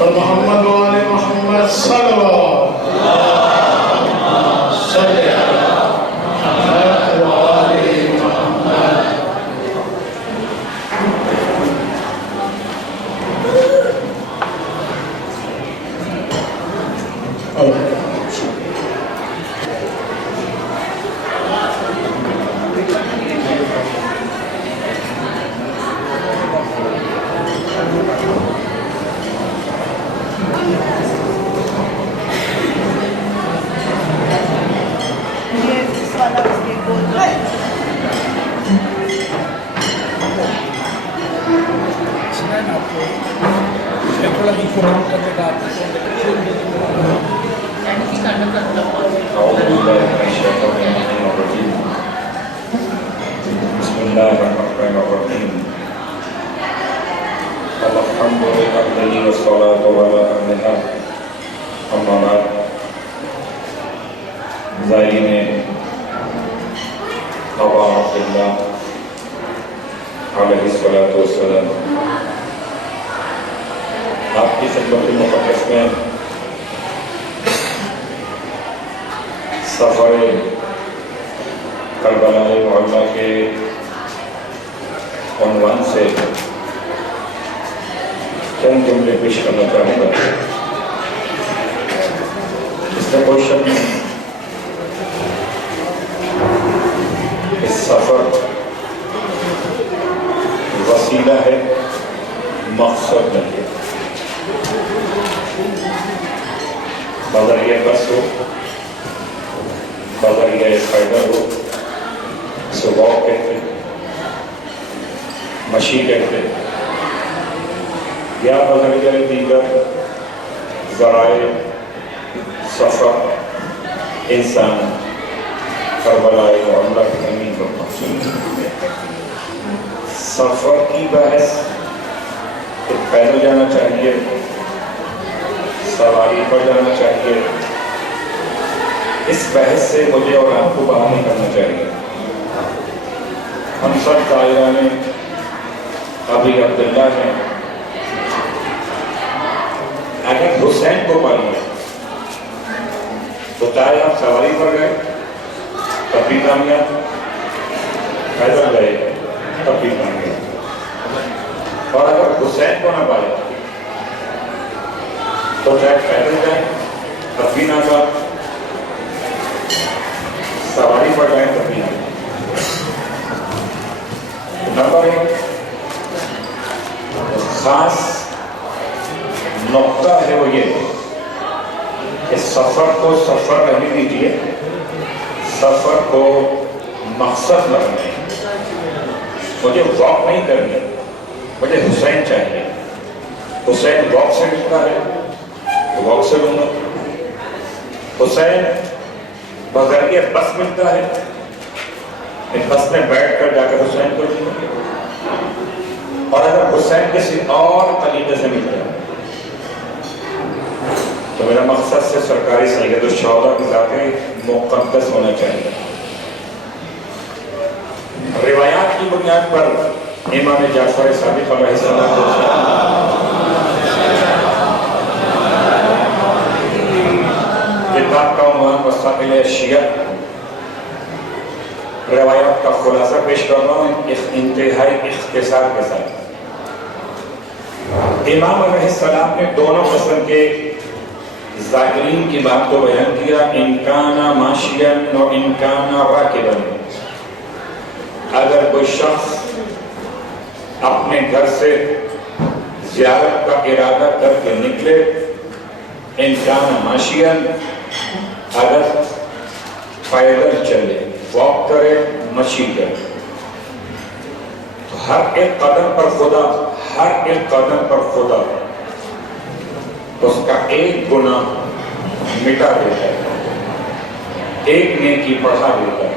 محمد وآل محمد صلوات صلی آپ کی خدمت مقدس میں سفر کربلا معلیٰ کے عنوان سے چند جملے پیش کرنا چاہوں گا۔ اس میں کوئی شک نہیں، اس سفر وسیلہ ہے، مقصد نہیں۔ بذریعہ بس ہو، بذریعہ فائدہ ہو، اسے واک کہتے ہیں، مشی کہتے ہیں، یا بذریعہ دیگر ذرائع سفر انسان کربلا معلیٰ کی زمین پر پہنچے۔ سفر کی بحث کہ پیدل جانا چاہیے، سواری پر جانا چاہیے، اس بحث سے مجھے اور آپ کو باہر نہیں کرنا چاہیے۔ ہم سب دائرہ میں ابھی عبداللہ ہیں، اگر حسین کو پائیے تو چاہے آپ سواری پر گئے تب بھی کامیاب، پیدل گئے تب بھی کامیاب، اور اگر حسین کو نہ پائے تو چاہے پیدل جائیں تب بھی ناکام، سواری پر جائیں تب بھی ناکام۔ نمبر ایک خاص نقطہ ہے وہ یہ کہ سفر کو سفر رہنے دیجیے، سفر کو مقصد نہ بنائیں۔ مجھے واک نہیں کرنی، مجھے حسین چاہیے۔ حسین واک سے ملتا ہے تو واک سے لوں گا، حسین بذریعہ بس ملتا ہے، بس میں بیٹھ کر جا کر حسین کو لوں گا، اور اگر حسین کسی اور طریقے سے ملتا ہے تو میرا مقصد سے سرکاری سید الشہداء کی ذات مقدس ہونا چاہیے۔ روایات کی بنیاد پر امام جعفر صادق علیہ السلام کتاب کا عنوان مستقل شیعہ، روایات کا خلاصہ پیش کر رہا ہوں انتہائی اختصار کے ساتھ۔ امام علیہ السلام نے دونوں قسم کے ذاکرین کی بات کو بیان کیا، انکانا ماشین و انکانا راکبن۔ اگر کوئی شخص اپنے گھر سے زیارت کا ارادہ کر کے نکلے، انکانا ماشین، اگر پیدل چلے، واک کرے، مشی کرے، تو ہر ایک قدم پر خدا، ہر ایک قدم پر خدا اس کا ایک گناہ مٹا دیتا ہے، ایک نیکی بڑھا دیتا ہے،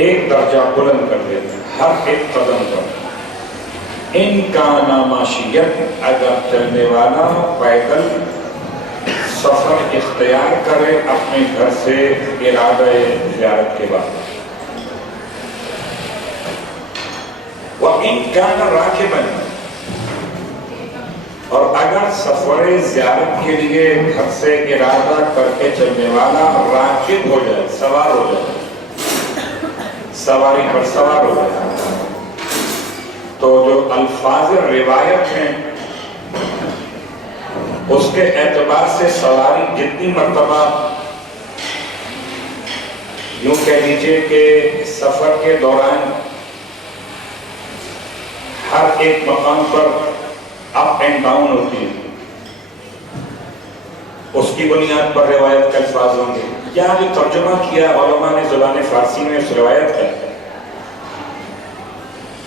ایک درجہ بلند کر دیتا ہے ہر ایک قدم پر۔ ان کا ناماشیت، اگر چلنے والا پیدل سفر اختیار کرے اپنے گھر سے ارادہ زیارت کے بعد، وَإِنْ كَانَ رَاكِبًا، اور اگر سفر زیارت کے لیے گھر سے ارادہ کر کے چلنے والا راکب ہو جائے، سوار ہو جائے، سواری پر سوار ہو جائے، تو جو الفاظ روایت ہیں اس کے اعتبار سے سواری جتنی مرتبہ، یوں کہہ لیجئے کہ سفر کے دوران ہر ایک مقام پر اپ اینڈ ڈاؤن ہوتی ہے، اس کی بنیاد پر روایت کے الفاظ ہوں گے. یہاں جو ترجمہ کیا علماء نے زبان فارسی میں اس روایت کا،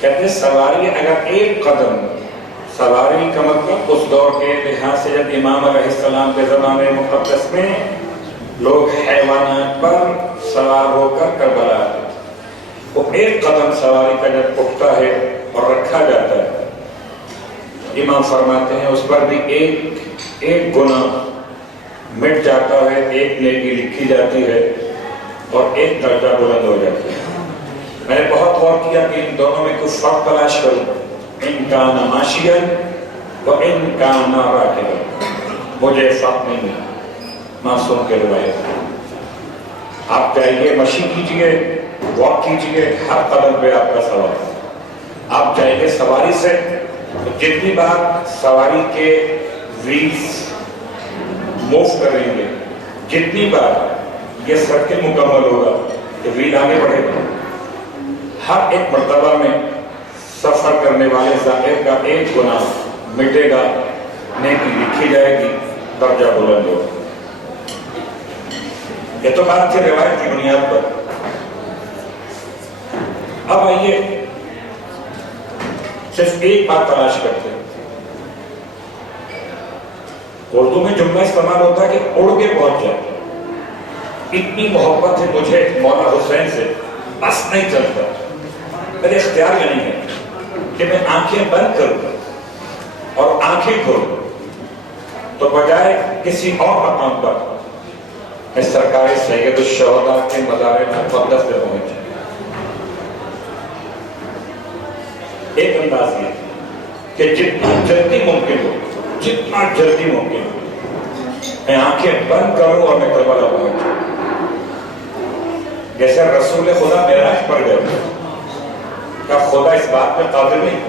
کہتے ہیں سواری اگر ایک قدم، سواری کا مطلب اس دور کے لحاظ سے جب امام علیہ السلام کے زمانے مقدس میں لوگ حیوانات پر سوار ہو کر کربلا آتے، وہ ایک قدم سواری کا جب اٹھتا ہے اور رکھا جاتا ہے، امام فرماتے ہیں اس پر بھی ایک گناہ مٹ جاتا ہے، ایک نیکی لکھی جاتی ہے اور ایک درجہ بلند ہو جاتا ہے. میں نے بہت غور کیا کہ ان دونوں میں کچھ فرق تلاش کروں. ان کان ماشیا و ان کان راکبا، مجھے فرق نہیں ملا معصوم کے روایت. آپ چاہیے مشی کیجئے، واک کیجئے، ہر قدم پہ آپ کا سوال. آپ چاہیے سواری سے، جتنی بار سواری کے ویلز موو کریں گے، جتنی بار یہ سرکل مکمل ہوگا کہ ویل آگے بڑھے گا، ہر ایک مرتبہ میں سفر کرنے والے زائر کا ایک گناہ مٹے گا، نیکی لکھی جائے گی، درجہ بلند ہوگا. یہ تو بات تھی روایت کی بنیاد پر. اب آئیے صرف ایک بات تلاش کرتے ہیں. اردو میں جملہ استعمال ہوتا ہے کہ اڑ کے پہنچ جائے. اتنی محبت ہے مجھے مولا حسین سے، بس نہیں چلتا، میرے اختیار میں نہیں ہے کہ میں آنکھیں بند کروں اور آنکھیں کھولوں تو بجائے کسی اور مقام پر میں سرکار سید الشہداء کے مزار مقدس پہ پہنچ. ایک انداز یہ کہ جتنا جلدی ممکن ہو، جتنا جلدی ممکن ہو میں آنکھیں بند کروں اور میں کربلا پہنچوں. جیسے رسول خدا معراج پر گئے، کیا خدا اس بات پہ قادر نہیں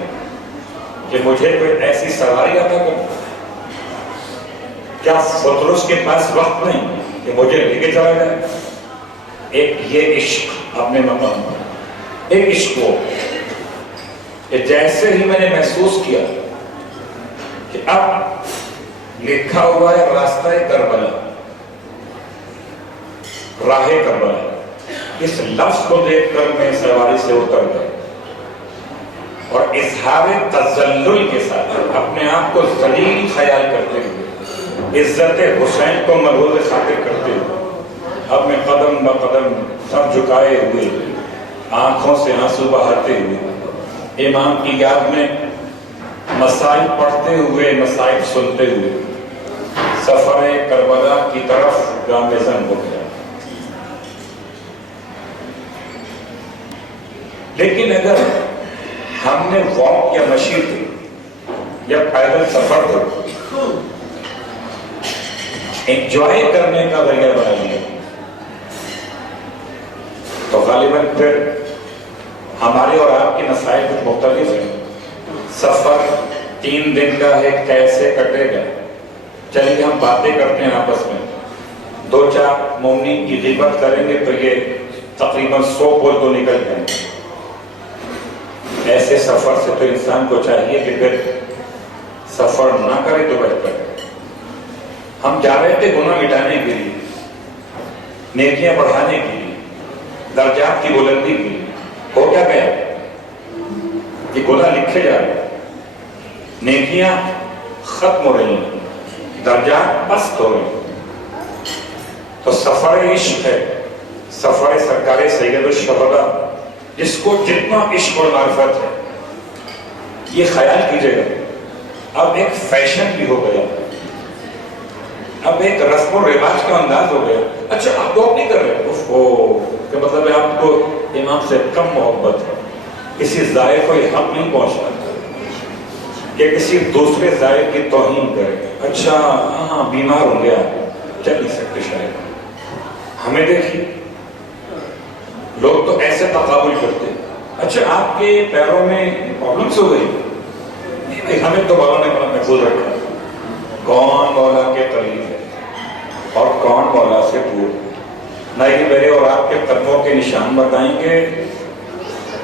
کہ مجھے کوئی ایسی سواری عطا کرے؟ کیا فطرس کے پاس وقت نہیں کہ مجھے لے کے چلا جائے؟ ایک یہ عشق اپنے مقام پر، ایک عشق ہو کہ جیسے ہی میں نے محسوس کیا کہ اب لکھا ہوا ہے راستہ کربلا، راہ کربلا، اس لفظ کو دیکھ کر میں سواری سے اتر گیا اور اظہار تذلل کے ساتھ اپنے آپ کو ذلیل خیال کرتے ہوئے، عزت حسین کو ملحوظ خاطر کرتے ہوئے، اب میں قدم بقدم سر جھکائے ہوئے، آنکھوں سے آنسو بہاتے ہوئے، امام کی یاد میں مسائل پڑھتے ہوئے، مسائل سنتے ہوئے سفر کربلا کی طرف گامزن ہو گیا. لیکن اگر ہم نے واک یا مشی یا پیدل سفر کو انجوائے کرنے کا ذریعہ بنا لیا تو غالباً پھر ہمارے اور آپ کے مسائل کچھ مختلف ہیں. سفر 3 دن کا ہے، کیسے کٹے گا؟ چلیے ہم باتیں کرتے ہیں آپس میں، 2-4 مومنین کی غیبت کریں گے تو یہ تقریباً 100 بول تو نکل جائیں گے. ایسے سفر سے تو انسان کو چاہیے کہ پھر سفر نہ کرے تو بہتر ہے. ہم جا رہے تھے گناہ مٹانے کے لیے، نیکیاں بڑھانے کے لیے، درجات کی بلندی کے لیے. ہو کیا گیا کہ گناہ لکھے جا رہے، نیکیاں ختم ہو رہی ہیں، درجات پست ہو رہے ہیں. تو سفر عشق ہے، سفر سرکار سید الشہداء، جس کو جتنا عشق اور معرفت ہے. یہ خیال کیجئے گا اب ایک فیشن بھی ہو گیا، اب ایک رسم و رواج کا انداز ہو گیا. اچھا آپ واک نہیں کر رہے، کہ مطلب ہے آپ کو امام سے کم محبت ہے، کسی زائر کو یہ حق نہیں پہنچتا کہ کسی دوسرے زائر کی توہین کرے. اچھا ہاں بیمار ہو گیا, چل نہیں سکتے شاید. ہمیں دیکھیے لوگ تو ایسے تقابل کرتے, اچھا آپ کے پیروں میں پرابلمس ہو گئی, نہیں بھائی ہمیں تو مولا نے بڑا محفوظ رکھا. کون مولا کے قریب ہے اور کون مولا سے دور. نہ یہ میرے اور آپ کے قدموں کے نشان بتائیں گے,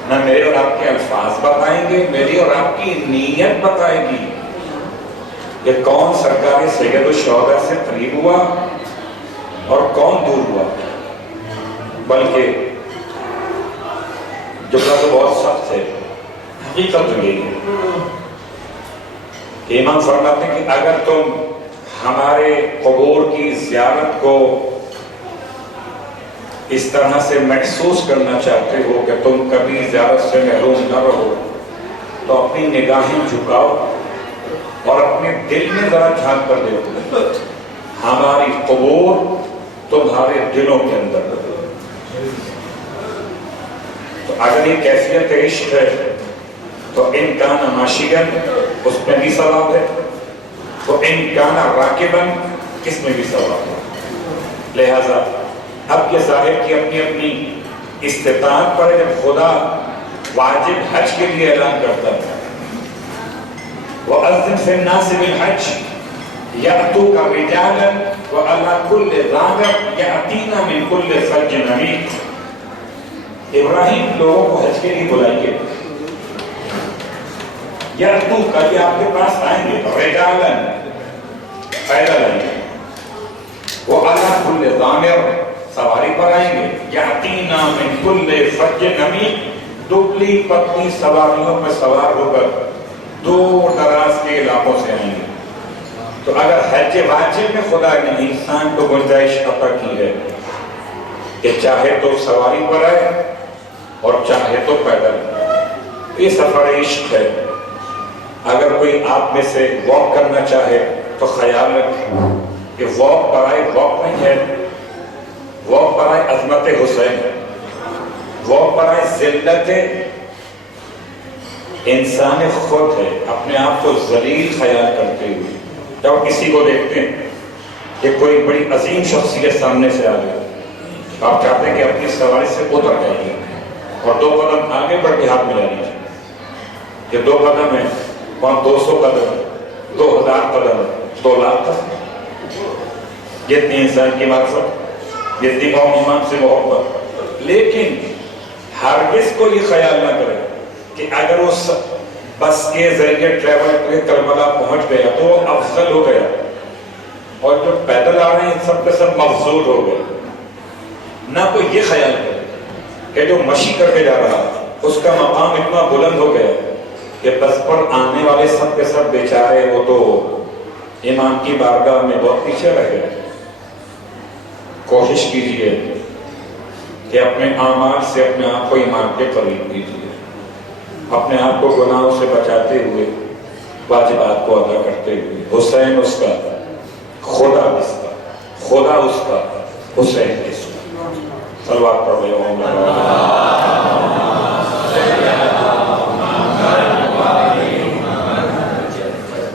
نہ میرے اور آپ کے الفاظ بتائیں گے, میری اور آپ کی نیت بتائے گی کہ کون سرکار سید الشہداء سے قریب ہوا اور کون دور ہوا. بلکہ جملہ تو بہت سخت ہے, حقیقت تو یہی ہے کہ امام فرماتے ہیں کہ اگر تم ہمارے قبور کی زیارت کو اس طرح سے محسوس کرنا چاہتے ہو کہ تم کبھی زیارت سے محروم نہ رہو, تو اپنی نگاہیں جھکاؤ اور اپنے دل میں ذرا جھانک کر دیکھو, ہماری قبور تمہارے دلوں کے اندر. تو اگر یہ کیفیت عشق ہے تو ان کان ماشیًا اس میں بھی ثواب ہے, تو ان کان راکباً اس میں بھی ثواب ہے. لہذا اب یہ ظاہر کی اپنی اپنی استطاعت پر جب خدا واجب حج کے لیے اعلان کرتا ہے, وَأَذِّن فِي النَّاسِ بِالْحَجِّ يَأْتُوكَ رِجَالًا وَعَلَى كُلِّ ضَامِرٍ يَأْتِينَ مِنْ كُلِّ فَجٍّ عَمِيقٍ. ابراہیم لوگوں کو حج کے لیے بلائیے, یأتوک یہ آپ کے پاس آئیں گے, رجالاً پیدل آئیں گے, وعلى كل ضامر سواری پر آئیں گے, یأتینا من کل فج عمیق دبلی پتلی سواریوں میں سوار ہو کر دور دراز کے علاقوں سے آئیں گے. تو اگر حج واجب میں خدا نے انسان کو گنجائش عطا کی ہے کہ چاہے تو سواری پر آئے اور چاہے تو پیدل, یہ سفر عشق ہے. اگر کوئی آپ میں سے واک کرنا چاہے تو خیال رکھیں کہ واک برائے واک نہیں ہے, واک برائے عظمت حسین, واک برائے ذلت انسان خود ہے, اپنے آپ کو ذلیل خیال کرتے ہوئے. جب کسی کو دیکھتے ہیں کہ کوئی بڑی عظیم شخصیت سامنے سے آ گئی, آپ چاہتے ہیں کہ اپنی سواری سے اتر جائیے اور 2 قدم آگے بڑھ کے ہاتھ ملا لیجیے. یہ 2 قدم ہے, وہاں 200 قدم, 2000 قدم, 2 لاکھ قدم. جتنی انسان کی معرفت, جتنی قوم ایمان سے محبت. لیکن ہرگز کو یہ خیال نہ کرے کہ اگر وہ بس کے ذریعے ٹریول کر کربلا پہنچ گیا تو وہ افضل ہو گیا, اور جو پیدل آ رہے ہیں سب کے سب مفضول ہو گئے. نہ کوئی یہ خیال کرے کہ جو مشی کر کے جا رہا اس کا مقام اتنا بلند ہو گیا کہ بس پر آنے والے سب کے سب بیچارے وہ تو امام کی بارگاہ میں بہت پیچھے رہ گئے. کوشش کیجئے کہ اپنے اعمال سے اپنے آپ کو ایمان کے قریب کیجئے, اپنے آپ کو گناہوں سے بچاتے ہوئے, واجبات کو ادا کرتے ہوئے. حسین اس کا, خدا اس کا, خدا اس کا, حسین اس کا. صلوات پڑھ رہے ہوں.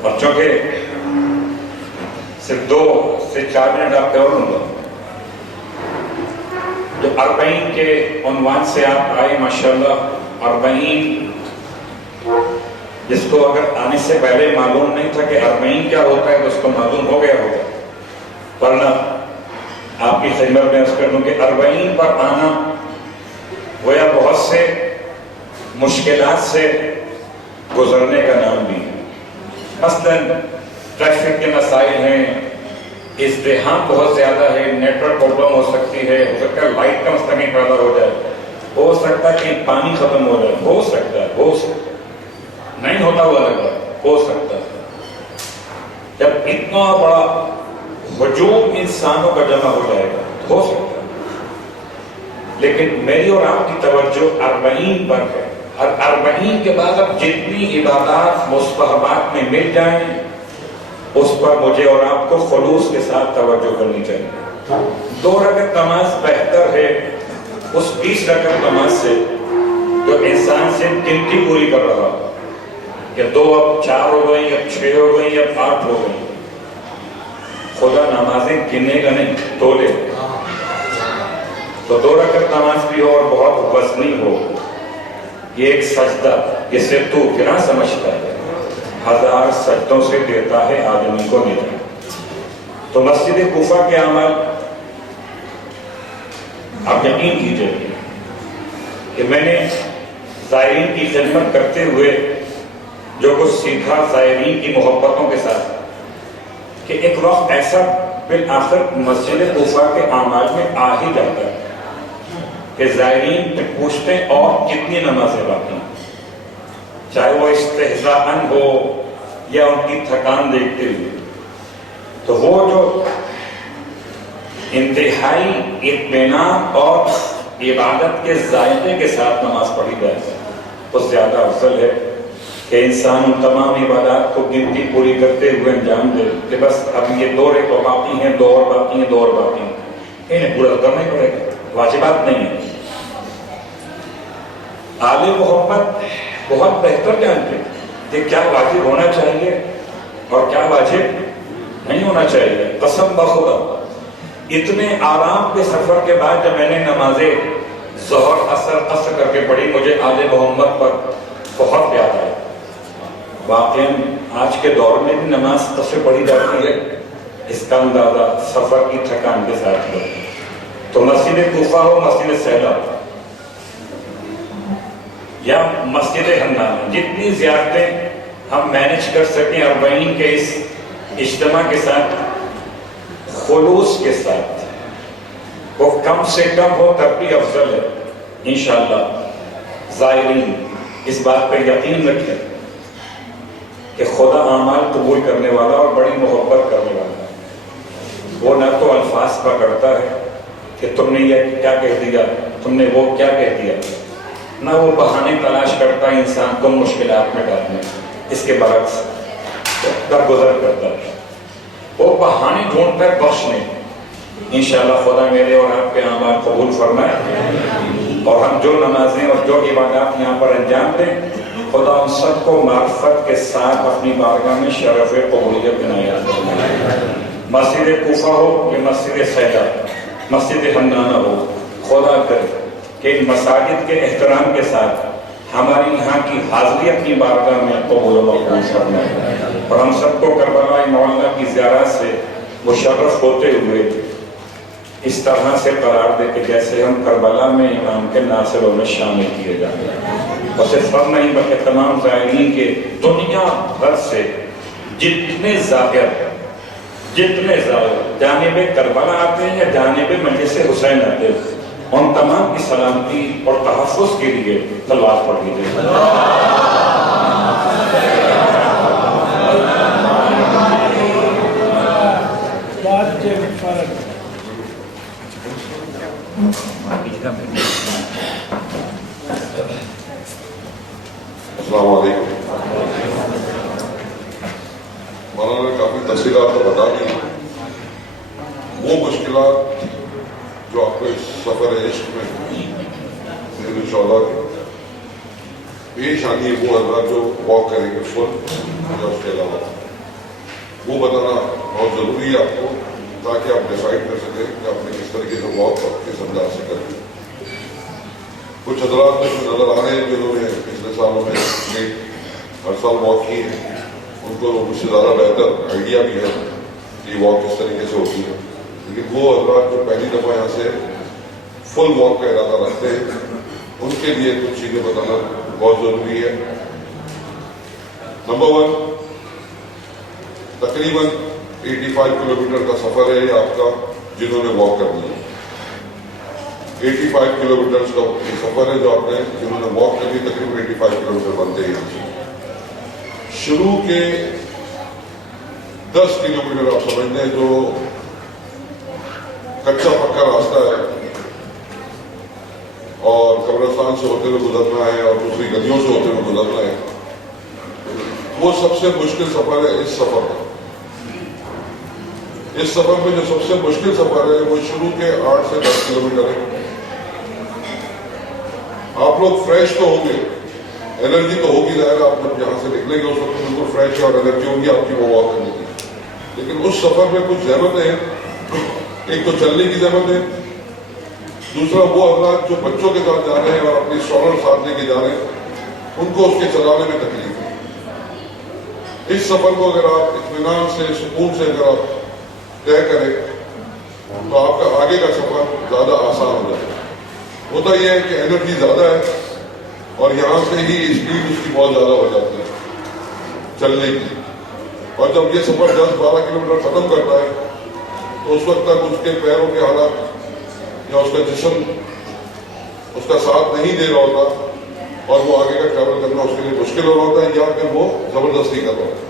اور چونکہ صرف 2 سے 4 منٹ آپ کے اور لوں گا, جو 40 کے عنوان سے آپ آئے ماشاءاللہ, 40 جس کو اگر آنے سے پہلے معلوم نہیں تھا کہ 40 کیا ہوتا ہے تو اس کو معلوم ہو گیا ہوگا, ورنہ آپ کی خدمت میں عرض کر دوں کہ 40 پر آنا گویا بہت سے مشکلات سے گزرنے کا نام بھی ہے. مثلاً ٹریفک کے مسائل ہیں, ازدحام بہت زیادہ ہے, نیٹ ورک پرابلم ہو سکتی ہے, ہو سکتا ہے لائٹ کا مسئلہ کہیں پیدا ہو جائے, ہو سکتا ہے کہ پانی ختم ہو جائے, ہو سکتا ہے نہیں ہوتا ہوا لگا, ہو سکتا ہے. جب اتنا بڑا ہجوم انسانوں کا جمع ہو جائے گا ہو سکتا ہے. لیکن میری اور آپ کی توجہ 40 پر ہے, اور 40 کے بعد اب جتنی عبادات مستحبات میں مل جائیں اس پر مجھے اور آپ کو خلوص کے ساتھ توجہ کرنی چاہیے. 2 رکعت نماز بہتر ہے اس 20 رکعت نماز سے جو انسان سے گنتی پوری کر رہا کہ 2 اب 4 ہو گئی، اب 6 ہو گئی، اب 8 ہو گئی، خدا نمازیں گنے گا نہیں، تولے. تو 2 رکعت نماز بھی ہو اور بہت وزنی ہو، یہ ایک سجدہ جسے تو کیا سمجھتا ہے 1000 سجدوں سے دیتا ہے آدمی کو نجات. تو مسجد کوفہ کے عمل آپ یقین کیجئے کہ میں نے زائرین کی خدمت کرتے ہوئے جو کچھ سیکھا زائرین کی محبتوں کے ساتھ، کہ ایک وقت ایسا بالآخر مسجد کوفہ کے اعمال میں آ ہی جاتا ہے کہ زائرین پوچھتے ہیں اور کتنی نمازیں باقی ہیں، چاہے وہ استہزاءً ہو یا ان کی تھکان دیکھتے ہوئے. تو وہ جو انتہائی اطمینان اور عبادت کے ذائقے کے ساتھ نماز پڑھی جائے وہ زیادہ افضل ہے کہ انسان ان تمام عبادات کو گنتی پوری کرتے ہوئے انجام دے کہ بس اب یہ 2 رکعت باقی ہیں، 2 اور باقی ہیں، 2 اور باقی ہیں. انہیں پورا کرنا ہی پڑے گا، واجبات نہیں ہیں. آل محمد بہت بہتر جانتے کہ کیا واجب ہونا چاہیے اور کیا واجب نہیں ہونا چاہیے. قسم بخدا اتنے آرام کے سفر کے بعد جب میں نے نمازیں ظہر عصر کر کے پڑھی، مجھے آل محمد پر بہت پیار آیا. واقعاً آج کے دور میں بھی نماز قصر پڑھی جاتی ہے، اس کا اندازہ سفر کی تھکان کے ساتھ ہو. تو مسجد کوفہ ہو، مسجد سیلا یا مسجد حنانہ، جتنی زیارتیں ہم مینج کر سکیں 40 کے اس اجتماع کے ساتھ، خلوص کے ساتھ، وہ کم سے کم ہو تب بھی افضل ہے. انشاءاللہ زائرین اس بات پر یقین رکھیں کہ خدا اعمال قبول کرنے والا اور بڑی محبت کرنے والا ہے. وہ نہ تو الفاظ پکڑتا ہے کہ تم نے یہ کیا کہہ دیا، تم نے وہ کیا کہہ دیا، نہ وہ بہانے تلاش کرتا ہے انسان کو مشکلات میں ڈالنے. اس کے برعکس درگزر کرتا ہے، وہ بہانے ڈھونڈتا ہے بخشنے. انشاءاللہ خدا میرے اور آپ کے اعمال قبول فرمائے، اور ہم جو نمازیں اور جو عبادات یہاں پر انجام دیں، خدا ان سب کو معرفت کے ساتھ اپنی بارگاہ میں شرف قبولیت عنایت فرمائے. مسجد کوفہ ہو کہ مسجد سیدا، مسجد حنانہ ہو، خدا کرے کہ ان مساجد کے احترام کے ساتھ ہماری یہاں کی حاضری اپنی بارگاہ میں قبول و مقبول فرمائے، اور ہم سب کو کربلا مولا کی زیارت سے مشرف ہوتے ہوئے اس طرح سے قرار دے کہ جیسے ہم کربلا میں امام کے ناصروں میں شامل کیے جاتے ہیں. اور صرف ہم نہیں بلکہ تمام زائرین کے دنیا بھر سے جتنے زائر جانب کربلا آتے ہیں یا جانب مجلس حسین آتے ہیں، ان تمام کی سلامتی اور تحفظ کے لیے تلوار پڑھ لیجیے. السلام علیکم. مولانا نے کافی تفصیلات تو بتا دی. وہ مشکلات جو آپ کو اس سفر عشق میں انشاءاللہ پیش آنی ہے، وہ حضرات جو واک کریں گے فل یا اس کے علاوہ، وہ بتانا بہت ضروری ہے آپ کو، تاکہ آپ ڈیسائیڈ کر سکیں کہ آپ نے کس طریقے سے واک اور کس انداز سے کریں. کچھ حضرات میں نظر آ رہے ہیں جنہوں نے پچھلے سالوں میں ہر سال واک کی ہے، ان کو مجھ سے زیادہ بہتر آئیڈیا بھی ہے کہ واک کس طریقے سے ہوتی ہے. لیکن وہ حضرات جو پہلی دفعہ یہاں سے فل واک کا ارادہ رکھتے ہیں، ان کے لیے کچھ چیزیں بتانا بہت ضروری ہے. نمبر 1، تقریباً 85 کلومیٹر کا سفر ہے یہ آپ کا، جنہوں نے واک کرنی ہے. 85 کلومیٹر کا یہ سفر ہے جو آپ نے جنہوں نے واک کرنی، تقریباً 85 کلومیٹر بنتے ہیں. شروع کے 10 کلومیٹر آپ سمجھ لیں جو کچا پکا راستہ ہے، اور قبرستان سے ہوتے ہوئے گزرنا ہے اور دوسری گلیوں سے ہوتے ہوئے گزرنا ہے. وہ سب سے مشکل سفر ہے. اس سفر میں جو سب سے مشکل سفر ہے وہ شروع کے 8 سے 10 کلومیٹر ہے. آپ لوگ فریش تو ہوں گے, انرجی تو ہوگی ظاہر, آپ جب یہاں سے نکلیں گے اس وقت بالکل فریش اور انرجی ہوگی آپ کی وہ واک کرنے کی. لیکن اس سفر میں کچھ زحمتیں ہیں. ایک تو چلنے کی زحمت ہے, دوسرا وہ حضرات جو بچوں کے ساتھ جا رہے ہیں اور اپنی سٹرولر ساتھ لے کے جا رہے ہیں ان کو اس کے چلانے میں تکلیف ہے. اس سفر کو اگر آپ اطمینان سے, سکون سے اگر آپ طے کریں تو آپ کا آگے کا سفر زیادہ آسان ہو جائے. ہوتا یہ ہے کہ انرجی زیادہ ہے اور یہاں سے ہی اسپیڈ اس کی بہت زیادہ ہو جاتی ہے چلنے کی, اور جب یہ سفر 10-12 کلومیٹر ختم کرتا ہے تو اس وقت تک اس کے پیروں کے حالات یا اس کا جسم اس کا ساتھ نہیں دے رہا ہوتا اور وہ آگے کا ٹریول کرنا اس کے لیے مشکل ہو رہا ہوتا ہے, یا پھر وہ زبردستی کر رہا ہوتا ہے.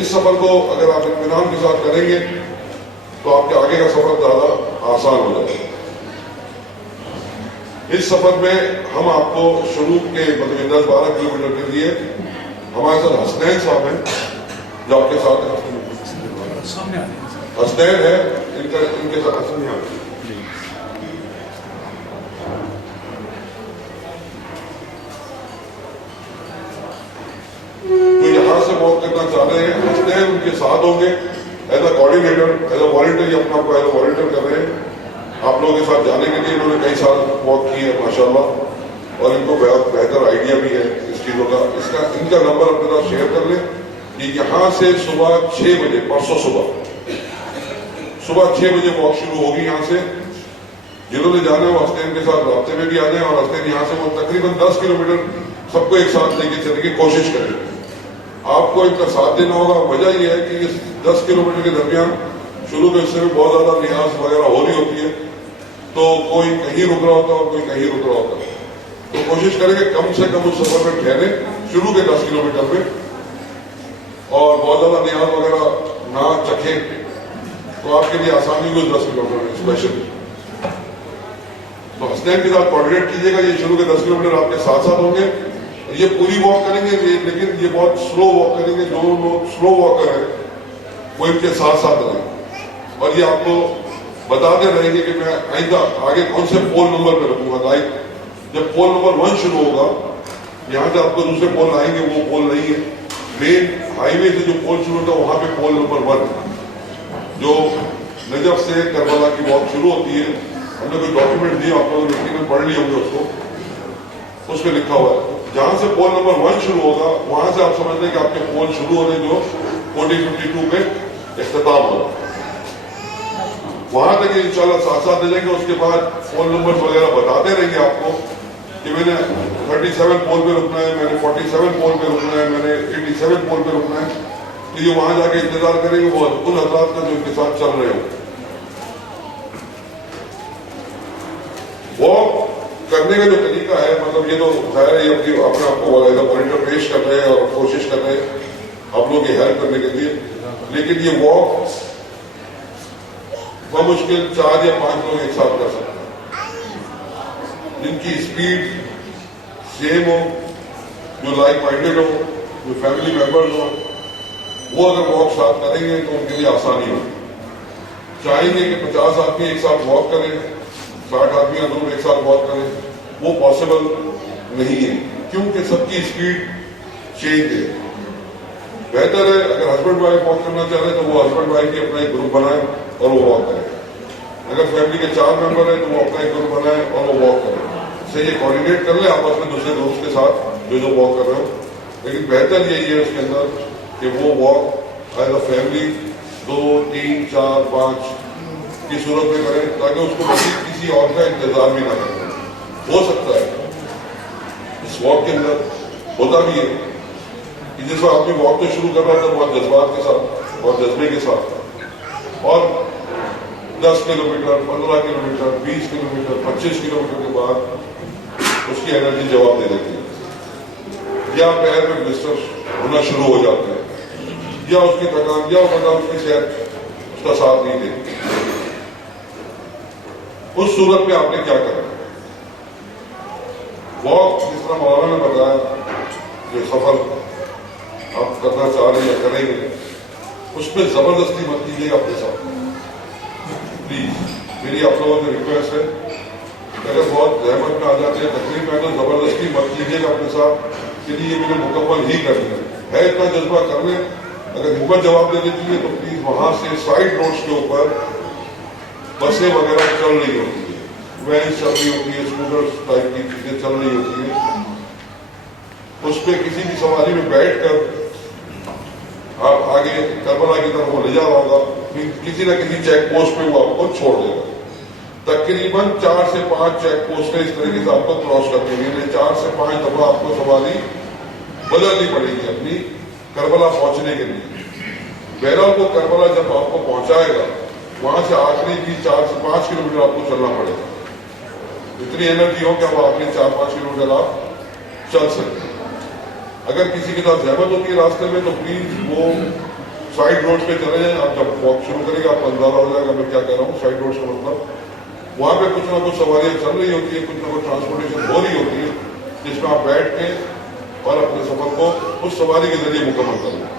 اس سفر کو اگر آپ اطمینان کے ساتھ کریں گے تو آپ کے آگے کا سفر زیادہ آسان ہو جائے گا. اس سفر میں ہم آپ کو شروع کے 10-12 کلومیٹر کے لیے ہمارے ساتھ حسنین صاحب ہیں جو آپ کے ساتھ ہیں. حسنین ہے, ان کے ساتھ حسنین ہیں. جو یہاں سے واک کرنا چاہ رہے ہیں حسنین ان کے ساتھ ہوں گے as a coordinator, as a volunteer. یہ اپنا آپ کو ایز اے والنٹر کر رہے ہیں آپ لوگوں کے ساتھ جانے کے لیے. انہوں نے کئی سال واک کی ہے ماشاءاللہ, اور ان کو بہتر آئیڈیا بھی ہے اس چیزوں کا. ان کا نمبر اپنے ساتھ شیئر کر لیں کہ یہاں سے صبح 6 بجے, پرسوں صبح 6 بجے واک شروع ہوگی یہاں سے. جنہوں نے جانا ہے وہ حسنین کے ساتھ رابطے میں بھی آ جائیں, اور حسنین یہاں سے وہ تقریباً 10 کلومیٹر سب کو ایک ساتھ لے کے چلنے کی کوشش کریں. آپ کو ان کا ساتھ دینا ہوگا. وجہ یہ ہے کہ اس 10 کلومیٹر کے درمیان شروع کے حصے میں بہت زیادہ ریاض وغیرہ ہو رہی ہوتی ہے, تو کوئی کہیں رک رہا ہوتا ہے اور کوئی کہیں رک رہا ہوتا ہے. تو کوشش کریں کہ کم سے کم اس سفر میں ٹھہریں شروع کے 10 کلومیٹر میں, اور بہت زیادہ ریاض وغیرہ نہ چکھیں تو آپ کے لیے آسانی ہوگی 10 کلومیٹر میں اسپیشل. تو حسنین کے ساتھ کوآرڈینیٹ کیجیے گا. یہ شروع کے 10 کلومیٹر آپ کے ساتھ ساتھ ہوں گے. یہ پوری واک کریں گے لیکن یہ بہت سلو واک کریں گے. جو لوگ سلو واک کریں وہ ان کے ساتھ ساتھ رہیں, اور یہ آپ کو بتاتے رہیں گے کہ میں آئندہ آگے کون سے پول نمبر پہ رکھوں گا. لائک جب پول نمبر 1 شروع ہوگا یہاں سے آپ کو دوسرے پول آئیں گے, وہ پول نہیں ہے. مین ہائی وے سے جو پول شروع ہوتا ہے وہاں پہ پول نمبر 1 جو نجف سے کربلا کی واک شروع ہوتی ہے. ہم نے کوئی ڈاکیومنٹ دیا, آپ لوگوں نے پڑھ لی ہوں گے اس کو, اس میں لکھا ہوا ہے جہاں سے پول نمبر 1 شروع ہوگا وہاں سے آپ سمجھ لیں کہ آپ کے پول شروع ہونے جو 4052 میں اختتام ہوگا. وہاں تک انشاءاللہ ساتھ ساتھ لے جائیں گے. اس کے بعد پول نمبر وغیرہ بتاتے رہیں گے آپ کو کہ میں نے 37 پول پہ رکنا ہے, میں نے 47 پول پہ رکنا ہے, میں نے 87 پول پہ رکنا ہے. تو یہ وہاں جا کے انتظار کریں گے وہ ان حضرات کا جو ان کے ساتھ چل رہے ہوں. واک کرنے کا جو طریقہ ہے, مطلب یہ تو ظاہر ہے اپنے آپ کو والنٹر پیش کر رہے ہیں اور کوشش کر رہے ہیں آپ لوگ کی ہیلپ کرنے کے لیے. لیکن یہ واک بمشکل 4 یا 5 لوگ ایک ساتھ کر سکتے ہیں جن کی اسپیڈ سیم ہو, جو لائک مائنڈیڈ ہو, جو فیملی ممبرز ہو. وہ اگر واک ساتھ کریں گے تو ان کے لیے آسانی ہوگی. چاہیں گے کہ 50 آدمی ایک ساتھ واک کریں, 60 آدمی ضرور ایک ساتھ واک کریں, وہ پاسبل نہیں ہے کیونکہ سب کی اسپیڈ چینج ہے. بہتر ہے اگر ہسبینڈ وائف واک کرنا چاہ رہے ہیں تو وہ ہسبینڈ وائف کی اپنا ایک گروپ بنائیں اور وہ واک کریں. اگر فیملی کے 4 ممبر ہیں تو وہ اپنا ایک گروپ بنائیں اور وہ واک کریں. سے یہ کوآرڈینیٹ کر لیں آپس میں دوسرے گروپ کے ساتھ جو واک کر رہے ہو. لیکن بہتر یہی ہے اس کے اندر کہ وہ واک ایز اے فیملی 2, 3, 4, 5 کی صورت میں کریں تاکہ اس کو کسی اور کا انتظار بھی نہ کریں. ہو سکتا ہے اس واک کے اندر ہوتا بھی ہے کہ جس وقت آدمی واک تو شروع کر رہا تھا بہت جذبات کے ساتھ, بہت جذبے کے ساتھ, اور 10 کلومیٹر, 15 کلومیٹر, 20 کلومیٹر, 25 کلومیٹر کے بعد اس کی انرجی جواب دے دیتی ہے, یا پیر میں بلسٹر ہونا شروع ہو جاتے ہیں, یا اس کی تھکان یا اس کی صحت اس کا ساتھ نہیں دیتی. اس صورت میں آپ نے کیا کرنا؟ واک جس طرح مولانا نے بتایا جو سفر آپ کرنا چاہ رہے ہیں یا کریں گے اس میں زبردستی مت کیجیے گا اپنے ساتھ. پلیز میری آپ لوگوں سے ریکویسٹ ہے اگر بہت زحمت میں آ جاتے ہیں تکلیف میں تو زبردستی مت کیجیے گا اپنے ساتھ کہ یہ مجھے مکمل ہی کرنا ہے اتنا جذبہ کر لیں. اگر ہمت جواب دے دیتی ہے تو پلیز وہاں سے سائڈ روڈس کے اوپر بسیں وغیرہ چل رہی ہوتی ہیں, وینس چل رہی ہوتی ہے, اسکوٹر ٹائپ کی چیزیں چل رہی ہوتی ہیں, اس پہ کسی بھی سواری میں بیٹھ کر آپ آگے کربلا کی طرف وہ لے جا رہا ہوگا, کسی نہ کسی چیک پوسٹ پہ وہ آپ کو چھوڑ دے گا. تقریباً 4 سے 5 چیک پوسٹیں اس طریقے سے آپ کو کراس کرتے ہیں, 4 سے 5 دفعہ آپ کو سواری بدلنی پڑے گی اپنی کربلا پہنچنے کے لیے. بہرحال وہ کربلا جب آپ کو پہنچائے گا وہاں سے آخری بھی 4 سے 5 کلومیٹر آپ کو چلنا پڑے گا. اتنی انرجی ہو کہ آپ آخری 4-5 کلومیٹر آپ چل سکتے ہیں. اگر کسی کے ساتھ زحمت ہوتی ہے راستے میں تو پلیز وہ سائڈ روڈ پہ چلے جائیں. آپ جب واک شروع کریں گے آپ کو اندازہ ہو جائے گا میں کیا کہہ رہا ہوں. سائڈ روڈ کا مطلب وہاں پہ کچھ نہ کچھ سواریاں چل رہی ہوتی ہیں, کچھ نہ کچھ ٹرانسپورٹیشن ہو رہی ہوتی ہے جس میں آپ بیٹھ کے اور اپنے سفر کو اس سواری کے ذریعے مکمل کر لیں.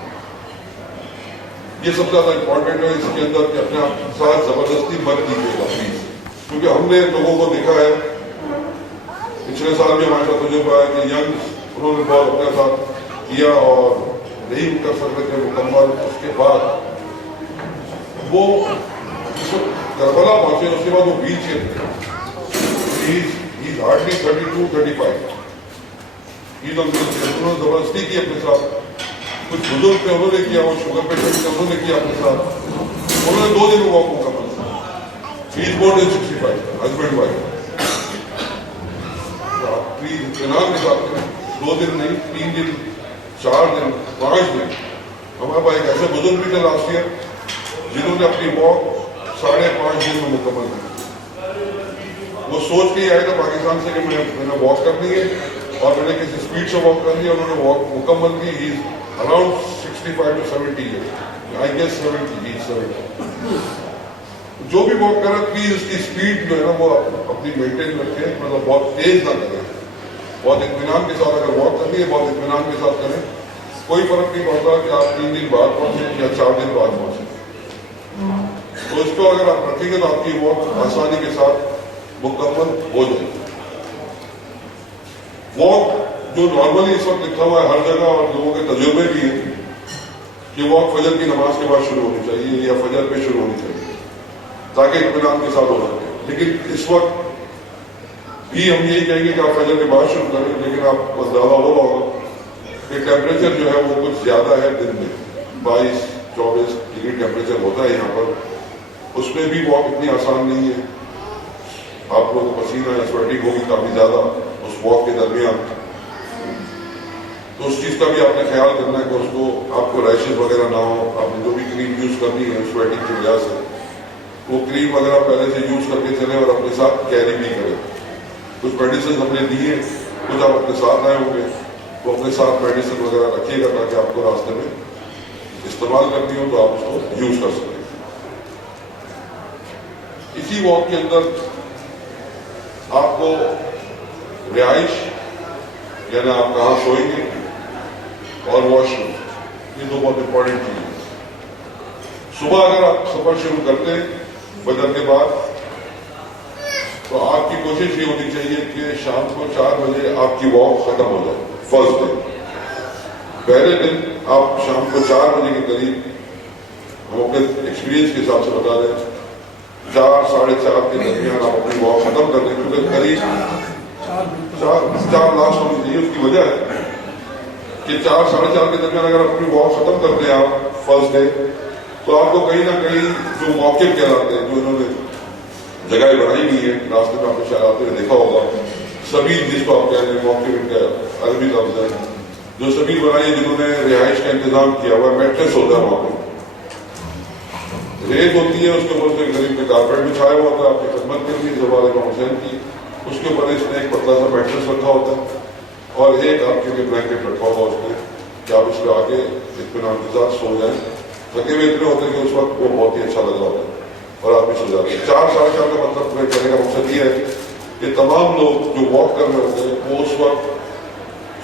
یہ سب سے زیادہ امپورٹنٹ ہے اس کے اندر کہ اپنے آپ کے ساتھ زبردستی مت کیجیے گا پلیز, کیونکہ ہم نے لوگوں کو دیکھا ہے پچھلے سال بھی ہمارے ساتھ تجربہ ہے کہ ینگ انہوں نے بہت اپنے ساتھ کیا اور نہیں کر سکتے تھے مکمل. اس کے بعد وہ کربلا پہنچے, اس کے بعد وہ ویل چیئر تھے, ہارڈلی 32-35 انہوں نے زبردستی کی اپنے ساتھ. کچھ بزرگ تھے انہوں نے کیا, وہ شوگر پیشنٹ تھے انہوں نے کیا اپنے ساتھ. انہوں نے 2 دن واک مکمل کیا. ہی از مور دین 65 ہسبینڈ وائف. آپ پلیز اطمینان کے ساتھ کریں, 2 دن نہیں 3 دن 4 دن 5 دن. ہمارے پاس ایک ایسے بزرگ بھی تھے لاسٹ ایئر جنہوں نے اپنی واک 5.5 دن میں مکمل کی. وہ سوچ کے ہی آئے تھے پاکستان سے کہ میں نے واک کرنی ہے اور میں نے کسی اسپیڈ سے واک کرنی ہے. انہوں نے واک مکمل کی. He is around 65 to 70 I guess 70. جو بھی واک کر رہا ہے پلیز اس کی اسپیڈ جو ہے نا وہ اپنی مینٹین رکھیں, مطلب بہت تیز نہ کریں. بہت اطمینان کے ساتھ اگر واک کرنی ہے بہت اطمینان کے ساتھ کریں. کوئی فرق نہیں پڑتا کہ آپ 3 دن بعد پہنچیں یا 4 دن بعد پہنچیں. تو اس کو اگر آپ رکھیں گے تو آپ کی واک آسانی کے ساتھ مکمل ہو جائے گی. واک جو نارملی اس وقت لکھا ہوا ہے ہر جگہ اور لوگوں کے تجربے بھی ہیں کہ واک فجر کی نماز کے بعد شروع ہونی چاہیے یا فجر پہ شروع ہونی چاہیے تاکہ اطمینان کے ساتھ ہو سکے. لیکن اس وقت بھی ہم یہی کہیں گے کہ آپ فجر کے بعد شروع کریں, لیکن آپ کو اندازہ ہو رہا ہوگا کہ ٹیمپریچر جو ہے وہ کچھ زیادہ ہے. دن میں 22-24 ڈگری ٹیمپریچر ہوتا ہے یہاں پر. اس میں بھی واک اتنی آسان نہیں ہے. آپ کو پسینہ یا سویٹنگ ہوگی کافی زیادہ اس واک کے درمیان. تو اس چیز کا بھی آپ نے خیال کرنا ہے کہ اس کو آپ کو ریشز وغیرہ نہ ہو. آپ نے جو بھی کریم یوز کرنی ہے سویٹنگ کی وجہ سے وہ کریم وغیرہ پہلے سے یوز کر کے چلیں اور اپنے ساتھ کیری بھی کریں. کچھ میڈیسن ہم نے دی ہیں, کچھ آپ اپنے ساتھ آئے ہوں گے تو اپنے ساتھ میڈیسن وغیرہ رکھیے گا تاکہ آپ کو راستے میں استعمال کرنی ہو تو آپ اس کو یوز کر سکیں. اسی واک کے اندر آپ کو رہائش یعنی آپ کہاں سوئیں گے اور واش روم, یہ 2 بہت امپورٹنٹ چیز ہے. صبح اگر آپ سفر شروع کرتے ہیں فجر کے بعد تو آپ کی کوشش یہ ہونی چاہیے کہ شام کو 4 بجے آپ کی واک ختم ہو جائے. فرسٹ ڈے پہلے دن آپ شام کو 4 بجے کے قریب, ہم اپنے ایکسپیرینس کے حساب سے بتا دیں 4-4:30 کے درمیان آپ اپنی واک ختم کر دیں, کیونکہ قریب 4 لاسٹ ہونی چاہیے. اس کی وجہ ہے کہ 4-4:30 کے درمیان اگر اپنی واک ختم کرتے ہیں آپ فرسٹ ڈے تو آپ کو کہیں نہ کہیں جو موقف کہلاتے ہیں, جو انہوں نے جگہ بنائی ہوئی ہے راستے میں, آپ نے شاید آپ نے دیکھا ہوگا سبیل, جس کو آپ کہہ رہے ہیں موقف, ان کا عربی لفظ ہے, جو سبیل بنائی ہے جنہوں نے رہائش کا انتظام کیا ہوا ہے. میٹرس ہوتا ہے وہاں پہ, ریت ہوتی ہے, اس کے اوپر سے غریب کے کارپیٹ بچھایا ہوا ہوتا ہے. آپ کی خدمت کے لیے زبان امام حسین کی, اس کے اوپر اس نے ایک پتلا سا میٹرس رکھا ہوتا ہے اور ایک آپ کے لیے بلینکٹ رکھا ہوگا اس میں کہ آپ اس پہ آ کے اطمینان کے ساتھ سو جائیں. تھکے ہوئے اتنے ہوتے ہیں کہ اس وقت وہ بہت ہی اچھا لگ رہا ہوتا ہے اور آپ بھی سو جاتے ہیں. 4-4:30 کا مطلب پورے کرنے کا مقصد یہ ہے کہ تمام لوگ جو واک کر رہے ہوتے ہیں وہ اس وقت